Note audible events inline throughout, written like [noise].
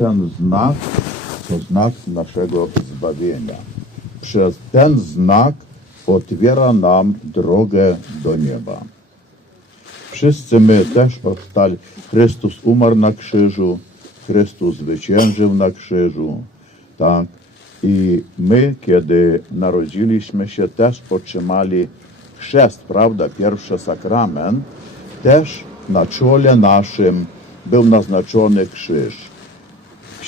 ten znak to znak naszego zbawienia. Przez ten znak otwiera nam drogę do nieba. Wszyscy my też ostali. Chrystus umarł na krzyżu, Chrystus zwyciężył na krzyżu, tak. I my, kiedy narodziliśmy się, też otrzymali chrzest, prawda, pierwszy sakrament, też na czole naszym był naznaczony krzyż.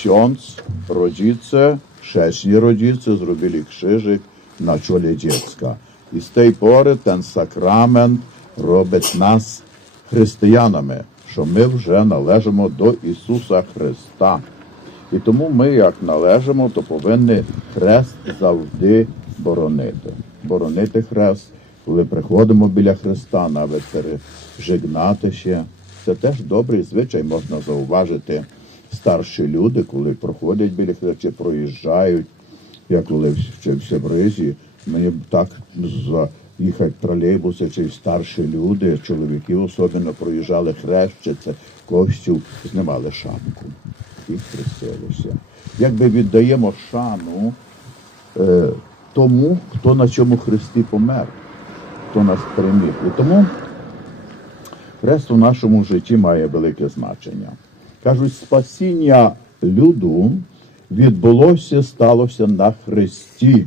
Ksiądz, rodzice, chrzestni rodzice zrobili krzyżyk na czole dziecka. І з тієї пори ten сакрамент робить нас християнами, що ми вже належимо до Ісуса Христа. І тому ми, як належимо, то повинні хрест завжди боронити. Боронити хрест, коли приходимо біля Христа, навіть пережигнати. Це теж добрий звичай, можна зауважити старші люди, коли проходять біля чи проїжджають. Я коли вчився в Ризі, мені так заїхати тролейбуси чи старші люди, чоловіки особливо проїжджали хрещаться, костюм, знімали шапку і хрестилися. Якби віддаємо шану е, тому, хто на цьому хресті помер, хто нас переміг. І тому хрест у нашому житті має велике значення. Кажуть, спасіння люду відбулося, сталося на хресті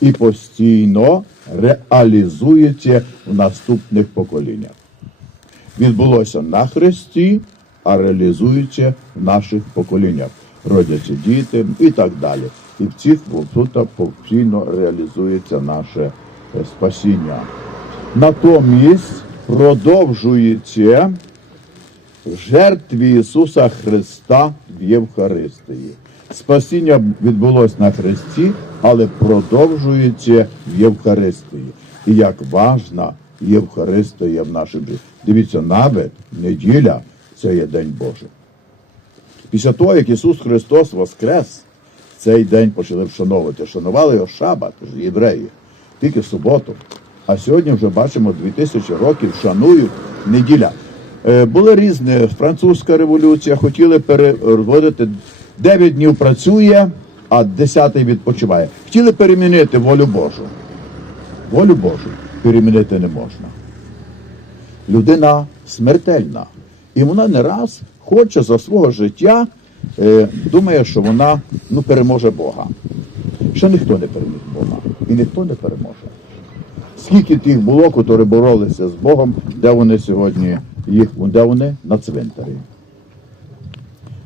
і постійно реалізується в наступних поколіннях. Відбулося на хресті, а реалізується в наших поколіннях. Родяться діти і так далі. І в цих тут постійно реалізується наше е, спасіння. Натомість продовжується жертві Ісуса Христа в Євхаристії. Спасіння відбулось на Христі, але продовжується в Євхаристії. І як важна Євхаристія в нашому житті. Дивіться, навіть неділя це є День Божий. Після того, як Ісус Христос воскрес, цей день почали вшановувати. Шанували його шабат, євреї, тільки суботу. А сьогодні вже бачимо 2000 років шанують неділя. Е, Були різні французька революція, хотіли переводити 9 днів працює, а 10 відпочиває. Хотіли перемінити волю Божу. Волю Божу перемінити не можна. Людина смертельна. І вона не раз хоче за свого життя, е, думає, що вона ну, переможе Бога. Ще ніхто не переміг Бога. І ніхто не переможе. Скільки тих було, які боролися з Богом, де вони сьогодні їх, де вони? На цвинтарі.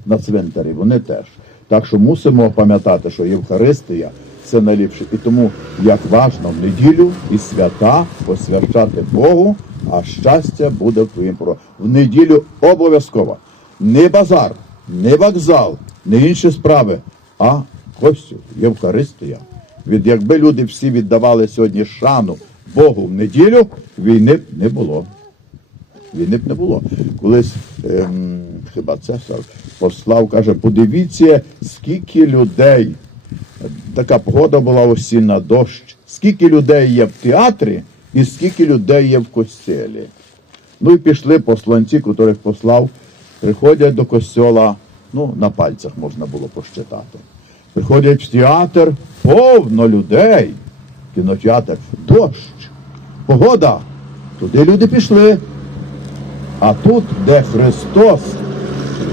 На цвинтарі вони теж. Так що мусимо пам'ятати, що Євхаристія це найліпше. І тому як важно в неділю і свята посвячати Богу, а щастя буде в твоїм про. В неділю обов'язково. Не базар, не вокзал, не інші справи, а костюм, Євхаристія. Від якби люди всі віддавали сьогодні шану Богу в неділю, війни б не було. Війни б не було. Колись ем, хіба цесар послав, каже, подивіться, скільки людей. Така погода була осінна дощ. Скільки людей є в театрі і скільки людей є в костелі. Ну і пішли посланці, котрих послав, приходять до костьола, ну, на пальцях можна було посчитати. Приходять в театр, повно людей. Кінотеатр, дощ, погода. Туди люди пішли. А тут, де Христос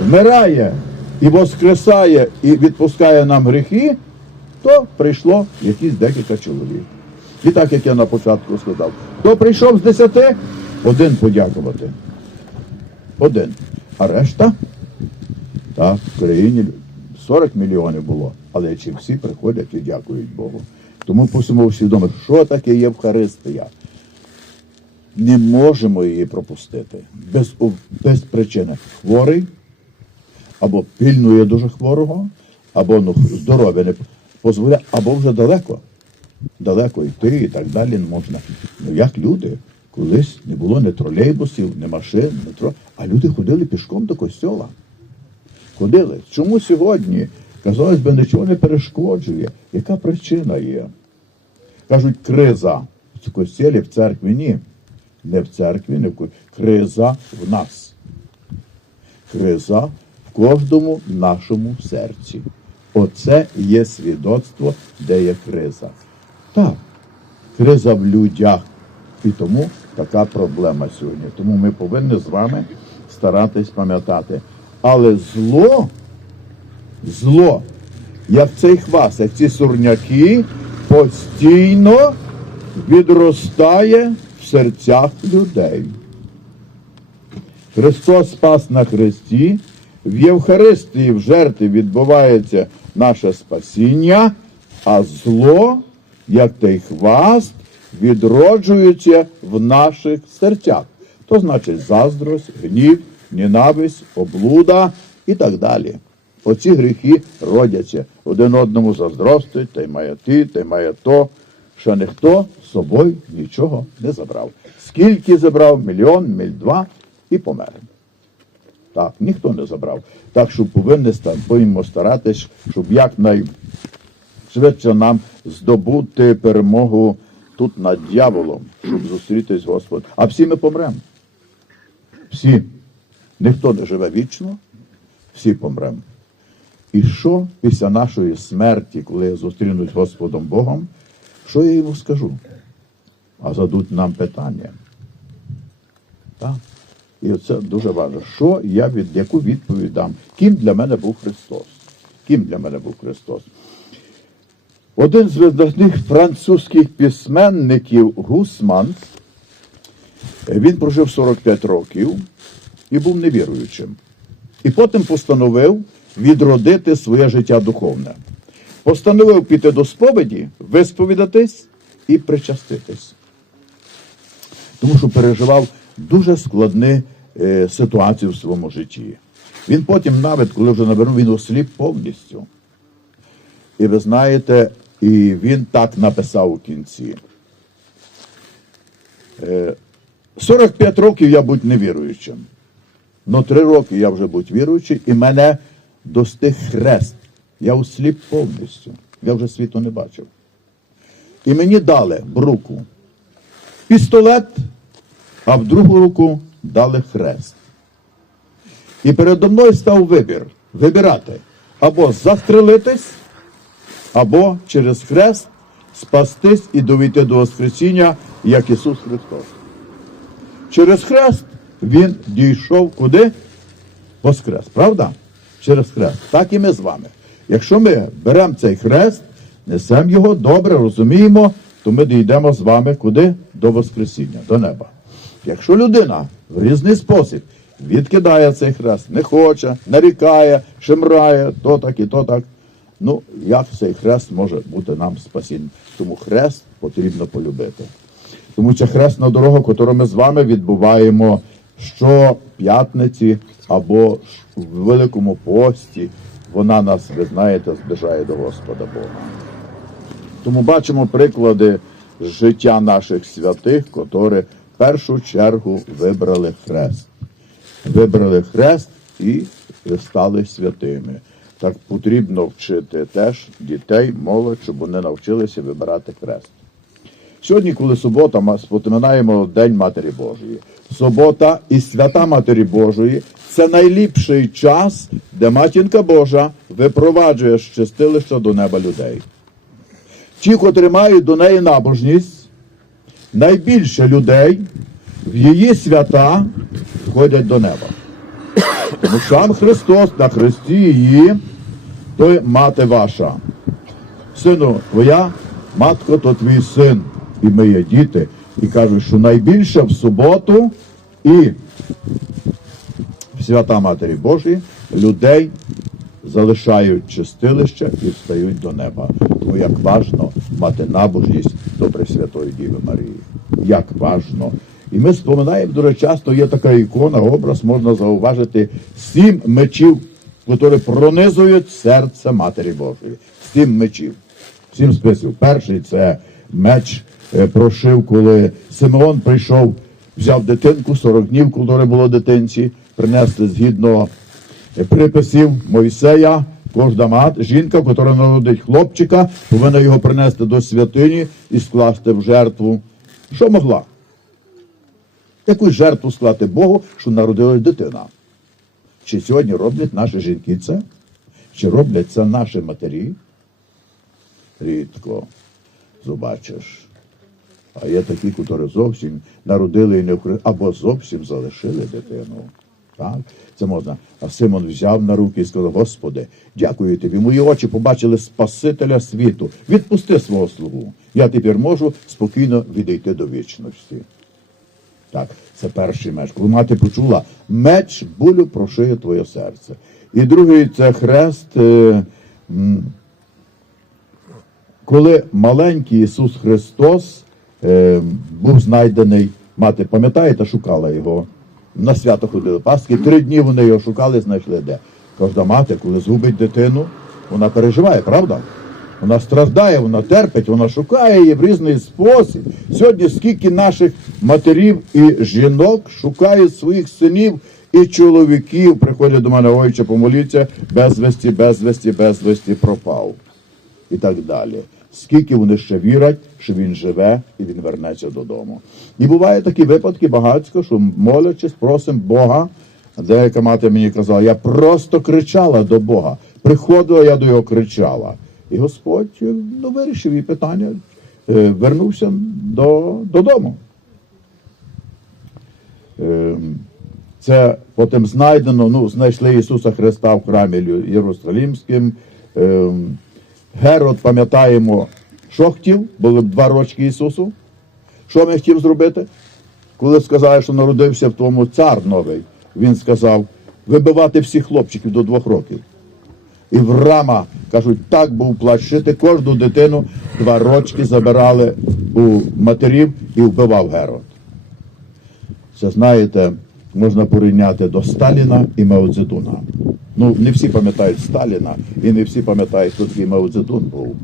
вмирає і воскресає, і відпускає нам гріхи, то прийшло якісь декілька чоловік. І так, як я на початку сказав, хто прийшов з десяти, один подякувати. Один. А решта, так, в країні 40 мільйонів було, але чи всі приходять і дякують Богу. Тому мусимо усвідомити, що таке Євхаристія не можемо її пропустити без, без причини. Хворий або пильнує дуже хворого, або ну, здоров'я не дозволяє, або вже далеко. Далеко йти і так далі не можна. Ну як люди? Колись не було ні тролейбусів, ні машин, ні тро... а люди ходили пішком до костьола. Ходили. Чому сьогодні, казалось би, нічого не перешкоджує? Яка причина є? Кажуть, криза в костілі, в церкві ні. Не в церкві, не в ко- криза в нас. Криза в кожному нашому серці. Оце є свідоцтво, де є криза. Так, криза в людях. І тому така проблема сьогодні. Тому ми повинні з вами старатись пам'ятати. Але зло, зло, як цей хвас, як ці сурняки, постійно відростає серцях людей. Христос спас на хресті, в Євхаристії в жертві відбувається наше спасіння, а зло, як той хваст, відроджується в наших серцях. То значить заздрось, гнів, ненависть, облуда і так далі. Оці гріхи родяться. Один одному заздростить, той має ти, той має то, що ніхто з собою нічого не забрав. Скільки забрав? Мільйон, міль два і помер. Так, ніхто не забрав. Так що повинні повинні старатись, щоб якнайшвидше нам здобути перемогу тут над дьяволом, щоб зустрітись з Господом. А всі ми помремо. Всі. Ніхто не живе вічно, всі помремо. І що після нашої смерті, коли я зустрінусь з Господом Богом, що я йому скажу? А задуть нам питання. Так? І це дуже важливо. Що я від яку відповідь дам? Ким для мене був Христос? Ким для мене був Христос? Один з видатних французьких письменників Гусман, він прожив 45 років і був невіруючим. І потім постановив відродити своє життя духовне. Постановив піти до сповіді, висповідатись і причаститись тому що переживав дуже складні е, ситуації в своєму житті. Він потім, навіть коли вже навернув, він осліп повністю. І ви знаєте, і він так написав у кінці. Е, 45 років я будь невіруючим. Ну, три роки я вже будь віруючий, і мене достиг хрест. Я осліп повністю. Я вже світу не бачив. І мені дали в руку пістолет, а в другу руку дали хрест. І передо мною став вибір вибирати або застрелитись, або через хрест спастись і довійти до Воскресіння, як Ісус Христос. Через хрест Він дійшов куди? Воскрес, правда? Через хрест. Так і ми з вами. Якщо ми беремо цей хрест, несемо його добре, розуміємо, то ми дійдемо з вами куди? До Воскресіння, до неба. Якщо людина в різний спосіб відкидає цей хрест, не хоче, нарікає, шимрає, то так і то так. Ну, як цей хрест може бути нам спасінням? Тому хрест потрібно полюбити. Тому ця хресна дорога, яку ми з вами відбуваємо щоп'ятниці або в Великому пості, вона нас, ви знаєте, зближає до Господа Бога. Тому бачимо приклади життя наших святих, котрі в першу чергу вибрали хрест. Вибрали хрест і стали святими. Так потрібно вчити теж дітей, молодь, щоб вони навчилися вибирати хрест. Сьогодні, коли субота, ми споминаємо День Матері Божої. Субота і свята Матері Божої це найліпший час, де Матінка Божа випроваджує з чистилища до неба людей. Ті, котрі мають до неї набожність, найбільше людей в її свята входять до неба. Тому сам Христос на хресті її, то мати ваша. Сину твоя, матко, то твій син, і ми є діти. І кажуть, що найбільше в суботу і свята Матері Божої людей залишають чистилище і встають до неба. Тому як важно мати набожність до Пресвятої Діви Марії. Як важно. І ми споминаємо дуже часто, є така ікона, образ можна зауважити сім мечів, які пронизують серце Матері Божої. Сім мечів. Сім списів. Перший це меч прошив, коли Симеон прийшов, взяв дитинку, 40 днів, коли було дитинці, принесли згідно е, приписів Мойсея. Кожна мат, жінка, яка народить хлопчика, повинна його принести до святині і скласти в жертву. Що могла? Якусь жертву склати Богу, що народилась дитина. Чи сьогодні роблять наші жінки це? Чи роблять це наші матері? Рідко побачиш. А є такі, які зовсім народили і не вкри... або зовсім залишили дитину. Так? Це можна. А Симон взяв на руки і сказав: Господи, дякую тобі. Мої очі побачили Спасителя світу. Відпусти свого слугу. Я тепер можу спокійно відійти до вічності. Так, це перший меч. Коли мати почула, меч болю прошиє твоє серце. І другий це хрест. е, коли маленький Ісус Христос е, був знайдений, мати, пам'ятаєте, шукала його. На свято ходили Пасхи. Три дні вони його шукали, знайшли де. Кожна мати, коли згубить дитину, вона переживає, правда? Вона страждає, вона терпить, вона шукає її в різний спосіб. Сьогодні скільки наших матерів і жінок шукають своїх синів і чоловіків, приходять до мене, ойче, помоліться, безвісті, безвісті, безвісті пропав і так далі. Скільки вони ще вірять, що він живе і він вернеться додому. І буває такі випадки багатько, що молячись, просимо Бога. Деяка мати мені казала, я просто кричала до Бога. Приходила, я до його кричала. І Господь е, ну, вирішив її питання, е, вернувся до, додому. Ем, Це потім знайдено, ну, знайшли Ісуса Христа в храмі Єрусалимським. Ем, Герод, пам'ятаємо, що хотів, були б два рочки Ісусу. Що він хотів зробити? Коли сказали, що народився в тому цар новий, він сказав вибивати всіх хлопчиків до двох років. І в рама, кажуть, так був плач шити, кожну дитину два рочки забирали у матерів і вбивав Герод. Це знаєте, можна порівняти до Сталіна і Мао Цзедуна. Ну, не всі пам'ятають Сталіна, і не всі пам'ятають, хто такий Мао Цзедун був.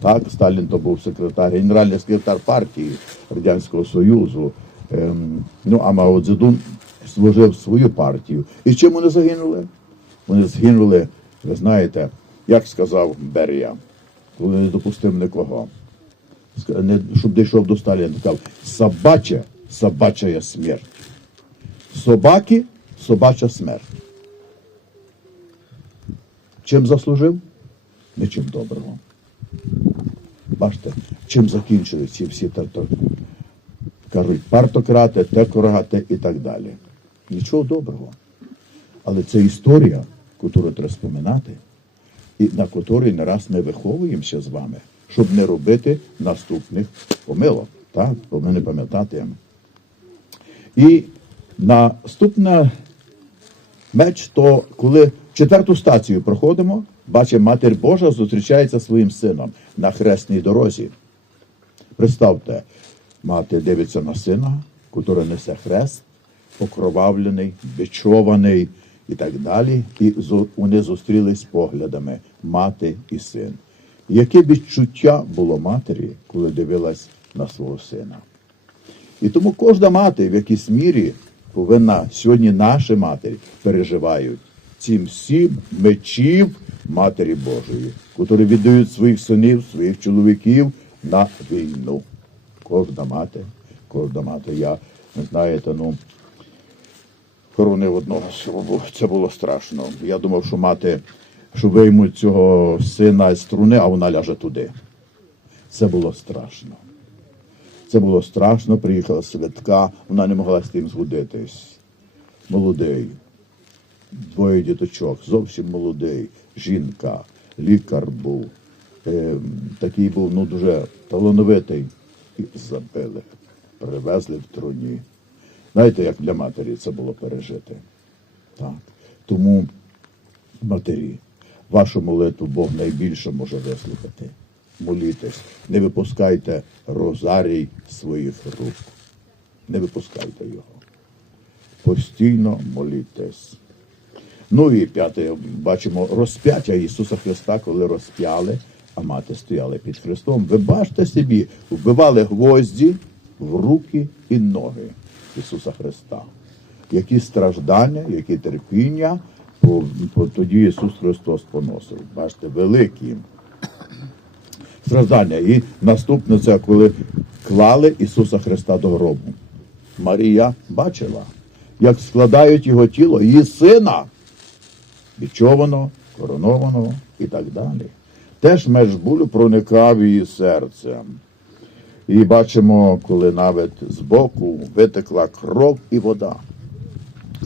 Так, Сталін то був секретар, генеральний секретар партії Радянського Союзу. Ем, ну, а Мао Цзедун служив свою партію. І чим вони загинули? Вони згинули, ви знаєте, як сказав Берія, коли не допустив нікого. Щоб дійшов до Сталіна, сказав, собача, собача смерть. Собаки, собача смерть. Чим заслужив? Нічим доброго. Бачите, чим закінчили ці всі кажуть, партократи, текорати і так далі. Нічого доброго. Але це історія, яку треба споминати, і на котрій не раз ми виховуємося з вами, щоб не робити наступних помилок. Так, ми не пам'ятаємо. І наступне меч, то коли четверту стацію проходимо, бачимо, Матір Божа зустрічається своїм сином на хресній дорозі. Представте, мати дивиться на сина, який несе хрест, покровавлений, бичований і так далі. І вони зустрілись поглядами мати і син. Яке відчуття було матері, коли дивилась на свого сина? І тому кожна мати в якійсь мірі повинна сьогодні наші матері переживають цим сім мечів Матері Божої, які віддають своїх синів, своїх чоловіків на війну. Кожна мати, кожна мати. Я, знаєте, ну, хоронив одного, свого, це було страшно. Я думав, що мати, що виймуть цього сина з струни, а вона ляже туди. Це було страшно. Це було страшно, приїхала святка, вона не могла з тим згодитись. Молодий, двоє діточок, зовсім молодий, жінка, лікар був, е, такий був ну, дуже талановитий. І забили, привезли в труні. Знаєте, як для матері це було пережити. Так. Тому, матері, вашу молитву Бог найбільше може вислухати. Молітесь, не випускайте розарій своїх рук. Не випускайте його. Постійно молітесь. Ну і п'яте, бачимо розп'яття Ісуса Христа, коли розп'яли, а мати стояли під Христом. Ви бачите собі, вбивали гвозді в руки і ноги Ісуса Христа. Які страждання, які терпіння по, тоді Ісус Христос поносив. Бачите, великі страждання. І наступне це коли клали Ісуса Христа до гробу. Марія бачила, як складають його тіло, її сина бічовано, короновано і так далі. Теж меж болю проникав її серце. І бачимо, коли навіть збоку витекла кров і вода.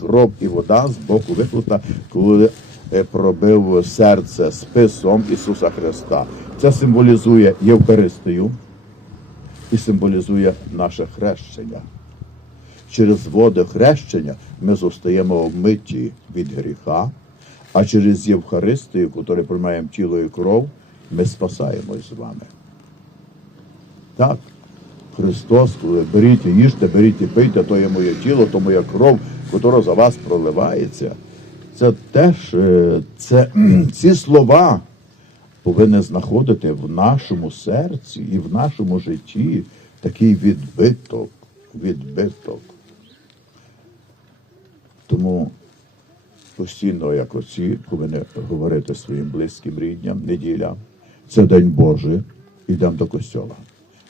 Кров і вода з боку виплута, коли е, пробив серце списом Ісуса Христа. Це символізує Євхаристію і символізує наше хрещення. Через води хрещення ми зостаємо обмиті від гріха, а через Євхаристію, яку приймаємо тіло і кров, ми спасаємось з вами. Так, Христос, коли беріть їжте, беріть і пийте, то є моє тіло, то моя кров, котра за вас проливається. Це теж е, це, ці слова повинні знаходити в нашому серці і в нашому житті такий відбиток, відбиток. Тому постійно, як оці, повинні говорити своїм близьким рідням, неділя це День Божий, йдемо до костьола.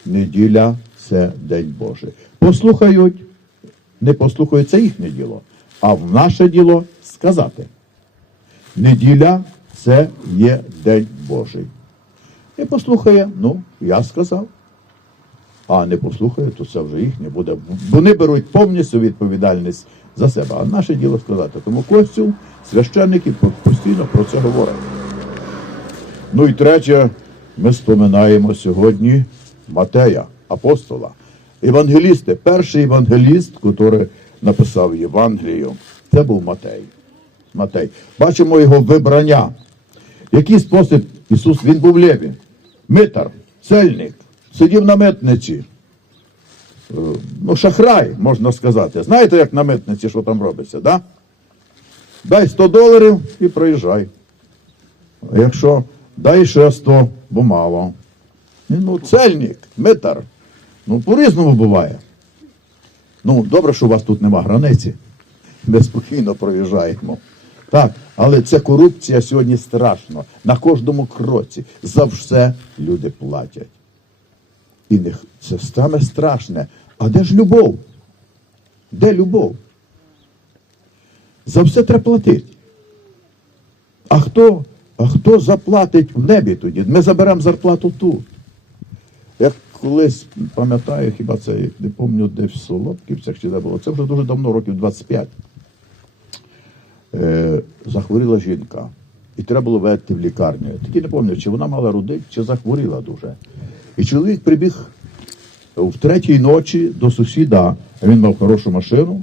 Неділя це День Божий. Послухають, не послухають, це їхнє діло. А в наше діло сказати. Неділя це є День Божий. І послухає, ну, я сказав. А не послухає, то це вже їхнє буде. Вони беруть повністю відповідальність за себе. А наше діло сказати. Тому Костюл, священники постійно про це говорять. Ну і третє, ми споминаємо сьогодні Матея, апостола. Євангелісти. Перший євангеліст, який написав Євангелію, це був Матей. Матей. Бачимо його вибрання. Який спосіб Ісус він був леві, митар, цельник, сидів на митниці. Е, Ну, шахрай, можна сказати. Знаєте, як на митниці, що там робиться, да? Дай 100 доларів і проїжджай. А якщо дай ще 100, бо мало. Ну, цельник, митар. Ну, по-різному буває. Ну, добре, що у вас тут нема границі. Ми спокійно проїжджаємо. Так, але це корупція сьогодні страшно. На кожному кроці. За все люди платять. І це саме страшне. А де ж любов? Де любов? За все треба платити. А хто, а хто заплатить в небі тоді? Ми заберемо зарплату тут. Як колись пам'ятаю, хіба це не пам'ятаю, де в Солодківцях чи де було. Це вже дуже давно, років 25. Е, захворіла жінка. І треба було вести в лікарню. Таки не пам'ятаю, чи вона мала родити, чи захворіла дуже. І чоловік прибіг в третій ночі до сусіда, він мав хорошу машину.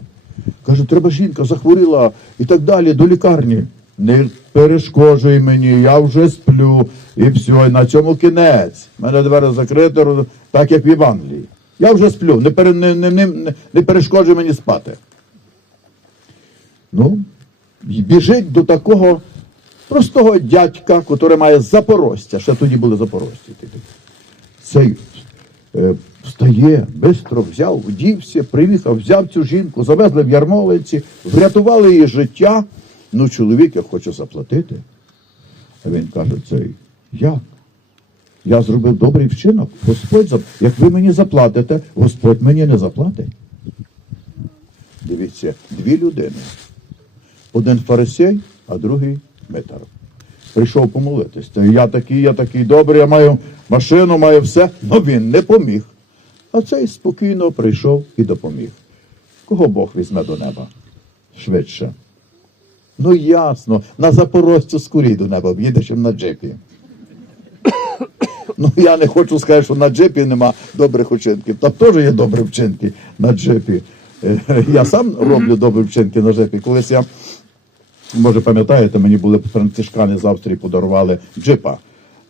Каже, треба жінка захворіла і так далі, до лікарні. Не перешкоджуй мені, я вже сплю. І все, і на цьому кінець. У мене двері закриті, роз- так як в Євангелії. Я вже сплю, не, пере, не, не, не, не перешкоджуй мені спати. Ну, біжить до такого простого дядька, який має запорожця. Ще тоді були запорожці. Цей е, встає, швидко взяв, вдівся, приїхав, взяв цю жінку, завезли в Ярмолинці, врятували її життя. Ну, чоловік як хоче заплатити. А він каже, цей, як? Я зробив добрий вчинок. Господь, як ви мені заплатите, Господь мені не заплатить. Дивіться, дві людини. Один фарисей, а другий митар. Прийшов помолитись. Я такий, я такий добрий, я маю машину, маю все. але він не поміг. А цей спокійно прийшов і допоміг. Кого Бог візьме до неба? Швидше. Ну ясно, на запорожцю скорій до неба чим на джипі. Ну, я не хочу сказати, що на джипі нема добрих вчинків. Там теж є добрі вчинки на джипі. [laughs] Я сам роблю добрі вчинки на джипі. Колись я, може пам'ятаєте, мені були францишкани з Австрії подарували джипа.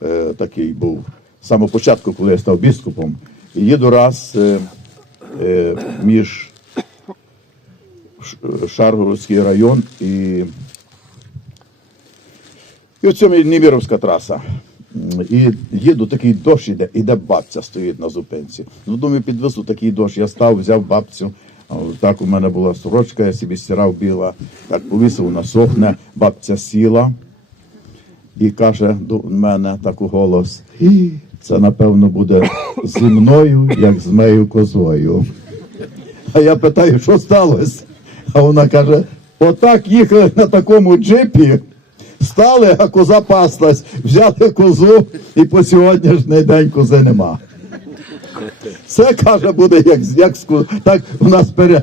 Е, такий був з самого початку, коли я став біскупом. І їду раз е, е, між Шаргородський район і і в цьому Німіровська траса. І їду, такий дощ іде, іде бабця стоїть на зупинці. Ну, думаю, підвезу такий дощ. Я став, взяв бабцю. Так у мене була сорочка, я собі стирав біла, так повісив, вона сохне, бабця сіла і каже до мене так у голос: це напевно буде зі мною, як з моєю козою. А я питаю, що сталося? А вона каже: отак їхали на такому джипі, Стали, а коза паслась. Взяли козу і по сьогоднішній день кози нема. Це каже, буде як, як так у нас пере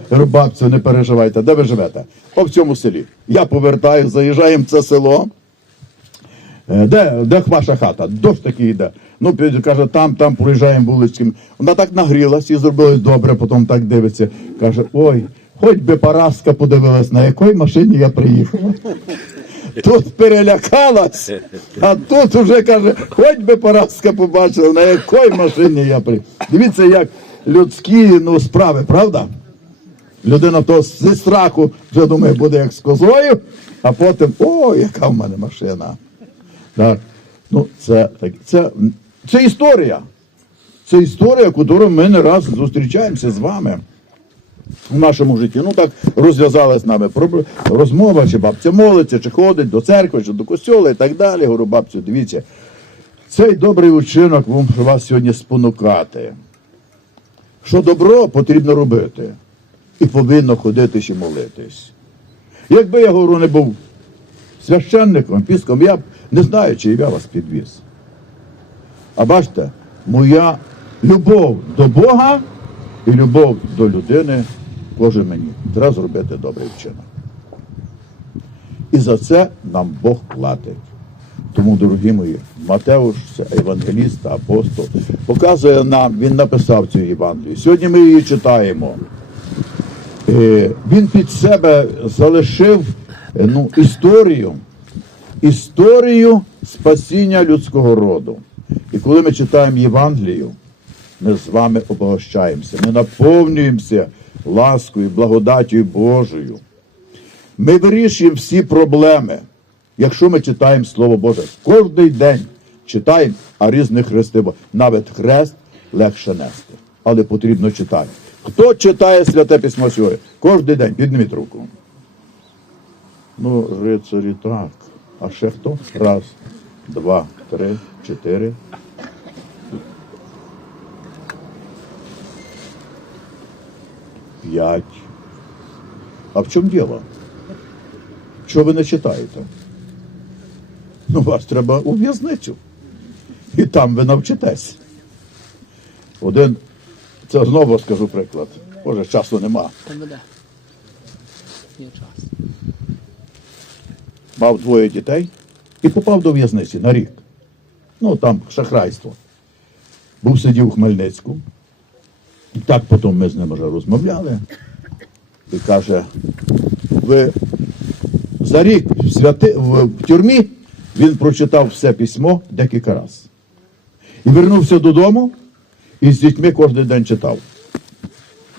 не переживайте. Де ви живете? О, в цьому селі. Я повертаю, заїжджаємо в це село. Е, Де, де ваша хата? Дощ такий йде. Ну, каже, там, там проїжджаємо вуличками. Вона так нагрілась і зробилось добре, потім так дивиться. Каже, ой, хоч би Параска подивилась, на якій машині я приїхав. Тут перелякалась, а тут уже каже, хоч би Параска побачила, на якій машині я приїхав. Дивіться, як людські ну, справи, правда? Людина то зі страху вже думає, буде як з козою, а потім, о, яка в мене машина. Так. Ну, це, так, це, це історія. Це історія, яку ми не раз зустрічаємося з вами в нашому житті. Ну так розв'язалась з нами розмова, чи бабця молиться, чи ходить до церкви, чи до костьола і так далі. Говорю, бабцю, дивіться, цей добрий учинок вас сьогодні спонукати. Що добро потрібно робити. І повинно ходити ще молитись. Якби я говорю, не був священником, піском, я б не знаю, чи я вас підвіз. А бачите, моя любов до Бога і любов до людини каже мені. Треба зробити добрий вчинок. І за це нам Бог платить. Тому, дорогі мої, Матеуш, це евангеліст та апостол, показує нам, він написав цю Євангелію. Сьогодні ми її читаємо. Е, Він під себе залишив е, ну, історію, історію спасіння людського роду. І коли ми читаємо Євангелію, ми з вами обогащаємося, ми наповнюємося ласкою, благодаттю Божою. Ми вирішуємо всі проблеми, якщо ми читаємо Слово Боже. Кожний день читаємо, а різних хрестів. Навіть хрест легше нести. Але потрібно читати. Хто читає святе письмо сьогодні? Кожен день, підніміть руку. Ну, рицарі так. А ще хто? Раз, два, три, чотири. П'ять. А в чому діло? Чого ви не читаєте? Ну, вас треба у в'язницю. І там ви навчитесь. Один, це знову скажу приклад. Боже, часу нема. Мав двоє дітей і попав до в'язниці на рік. Ну, там шахрайство. Був сидів у Хмельницьку. І так потім ми з ним вже розмовляли. І каже, ви за рік в, святи, в, в тюрмі він прочитав все письмо декілька разів. І вернувся додому і з дітьми кожен день читав.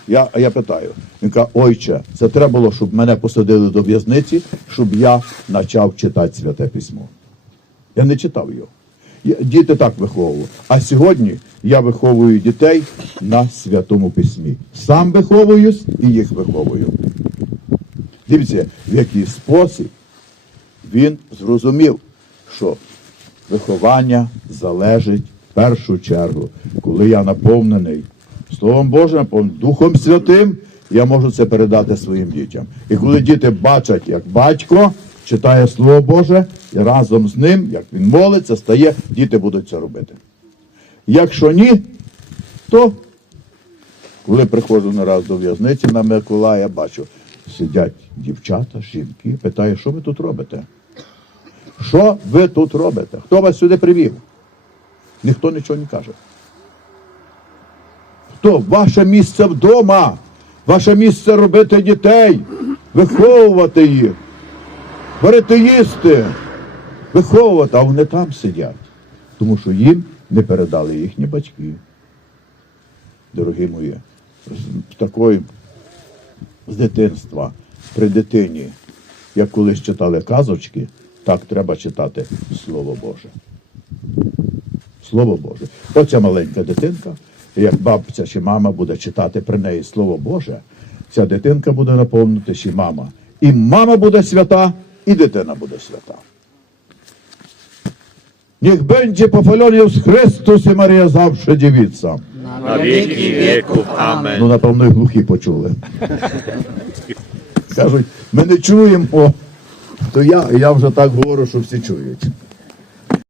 Я, я питаю, він каже, ойче, це треба було, щоб мене посадили до в'язниці, щоб я почав читати святе письмо. Я не читав його. Діти так виховували. А сьогодні я виховую дітей на святому письмі. Сам виховуюсь і їх виховую. Дивіться, в який спосіб він зрозумів, що виховання залежить в першу чергу, коли я наповнений Словом Божим, Духом Святим, я можу це передати своїм дітям. І коли діти бачать, як батько читає Слово Боже, і разом з ним, як він молиться, стає, діти будуть це робити. Якщо ні, то коли приходжу на раз до в'язниці на Миколая, бачу, сидять дівчата, жінки, питаю, що ви тут робите? Що ви тут робите? Хто вас сюди привів? Ніхто нічого не каже. Хто? Ваше місце вдома, ваше місце робити дітей, виховувати їх, варити їсти, виховувати, а вони там сидять, тому що їм не передали їхні батьки. Дорогі мої, з такої з дитинства, при дитині, як колись читали казочки, так треба читати Слово Боже. Слово Боже. Оця маленька дитинка, як бабця чи мама буде читати при неї Слово Боже, ця дитинка буде наповнити ще мама. І мама буде свята, і дитина буде свята. Niech będzie pochwalony Jezus Chrystus i Maria zawsze dziewica. na wieki wieków. Amen. Ну, напевно, і глухі почули. Кажуть, ми не чуємо, То я, я вже так говорю, що всі чують.